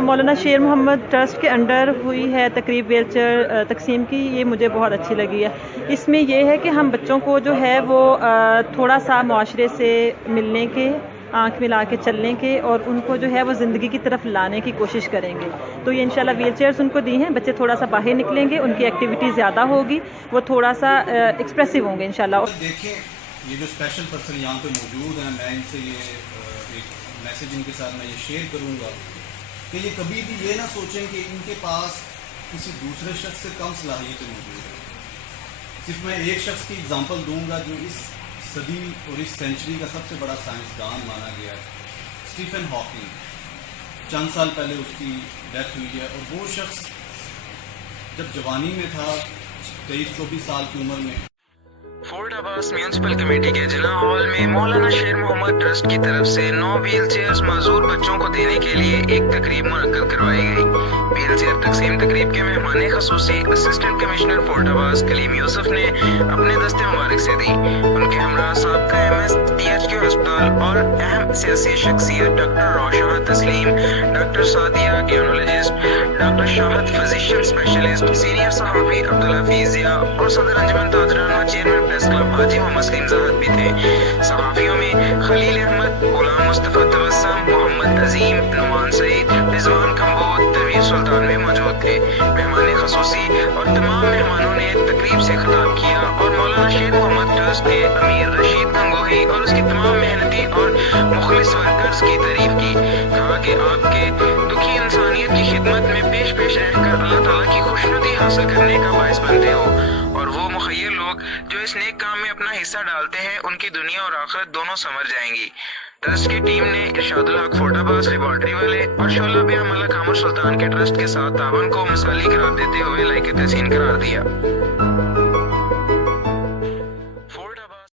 مولانا شیر محمد ٹرسٹ کے انڈر ہوئی ہے تقریب ویل چیئر تقسیم کی، یہ مجھے بہت اچھی لگی ہے۔ اس میں یہ ہے کہ ہم بچوں کو جو ہے وہ تھوڑا سا معاشرے سے ملنے کے، آنکھ ملا کے چلنے کے، اور ان کو جو ہے وہ زندگی کی طرف لانے کی کوشش کریں گے۔ تو یہ انشاءاللہ ویل چیئرز ان کو دی ہیں، بچے تھوڑا سا باہر نکلیں گے، ان کی ایکٹیویٹی زیادہ ہوگی، وہ تھوڑا سا ایکسپریسو ہوں گے انشاءاللہ۔ دیکھیں یہ جو اسپیشل پرسن یہاں پہ موجود ہیں، میں ان سے یہ ایک میسیج ان کے ساتھ میں یہ شیئر کروں گا کہ یہ کبھی بھی یہ نہ سوچیں کہ ان کے پاس کسی دوسرے شخص سے کم صلاحیتیں موجود ہیں۔ صرف میں ایک شخص کی اگزامپل دوں گا جو اس صدی اور اس سینچری کا سب سے بڑا سائنسدان مانا گیا ہے، اسٹیفن ہاکنگ۔ چند سال پہلے اس کی ڈیتھ ہوئی ہے، اور وہ شخص جب جوانی میں تھا، 23-24 سال کی عمر میں، فورٹ عباس میونسپل کمیٹی کے جناح ہال میں مولانا شیر محمد ٹرسٹ کی طرف سے 9 ویل چیئرز معذور بچوں کو دینے کے لیے ایک تقریب منعقد کروائی گئی۔ ویل چیئر تقسیم تقریب کے مہمان خصوصی اسسٹنٹ کمشنر فورٹ عباس کلیم یوسف نے اپنے دست مبارک سے دی۔ ان کے ہمراہ سابقہ MS THQ ہسپتال اور اہم سیاسی شخصیت ڈاکٹر روشاہ تسلیم، ڈاکٹر سعدیہ گینولوجسٹ، ڈاکٹر شاہد فزیشین اسپیشلسٹ، سینئر صحافی عبدالحفیظ ضیاء اور صدر انجمن تاجران و چیئرمین پریس کلب حاجی محمد سلیم زاہد بھی تھے۔ صحافیوں میں خلیل احمد، غلام مصطفیٰ تبسم، محمد عظیم، نعمان سعید، رضوان کمبود، تنویر سلطان بھی موجود تھے۔ مہمان خصوصی اور تمام مہمانوں نے تقریب سے خطاب کیا اور مولانا شیر محمد ٹرسٹ کے امیر رشید گنگوہی اور اس کی تمام محنتی اور مخلص ورکرز کی تعریف کی۔ کہا کہ آپ کے دکھی انسانیت کی خدمت میں پیش رہ کر اللہ تعالیٰ کی خوشنودی حاصل کرنے کا باعث بنتے ہو، اور وہ مخیر لوگ جو اس نیک کام میں اپنا حصہ ڈالتے ہیں ان کی دنیا اور آخرت دونوں سنور جائیں گی۔ ٹرسٹ کی ٹیم نے ارشاد الحق فورٹ عباس لیبارٹری والے اور شعلہ بیہ ملک عامر سلطان کے ٹرسٹ کے ساتھ تعاون کو مثالی قرار دیتے ہوئے لائق تحسین قرار دیا۔